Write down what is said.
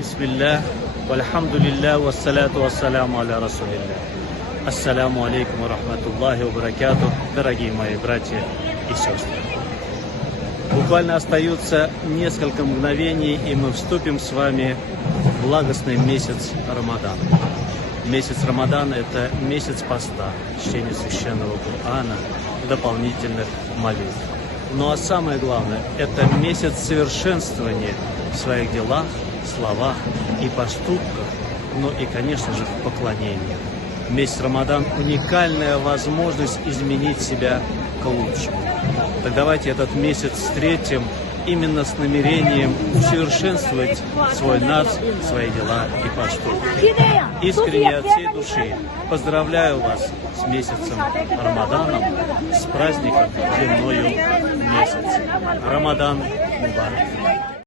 Бисмилля, вальхамдулилля, вассаляту вассаляму аля расулилля. Ассаляму алейкум ва рахматуллахи ва баракатух, дорогие мои братья и сестры. Буквально остаются несколько мгновений, и мы вступим с вами в благостный месяц Рамадан. Месяц Рамадан – это месяц поста, чтения священного Корана, дополнительных молитв. Ну а самое главное – это месяц совершенствования в своих делах, словах и поступках, ну и, конечно же, в поклонении. Месяц Рамадан – уникальная возможность изменить себя к лучшему. Так давайте этот месяц встретим именно с намерением усовершенствовать свой нравс, свои дела и поступки. Искренне от всей души поздравляю вас с месяцем Рамаданом, с праздником длиною месяц. Рамадан мубарак.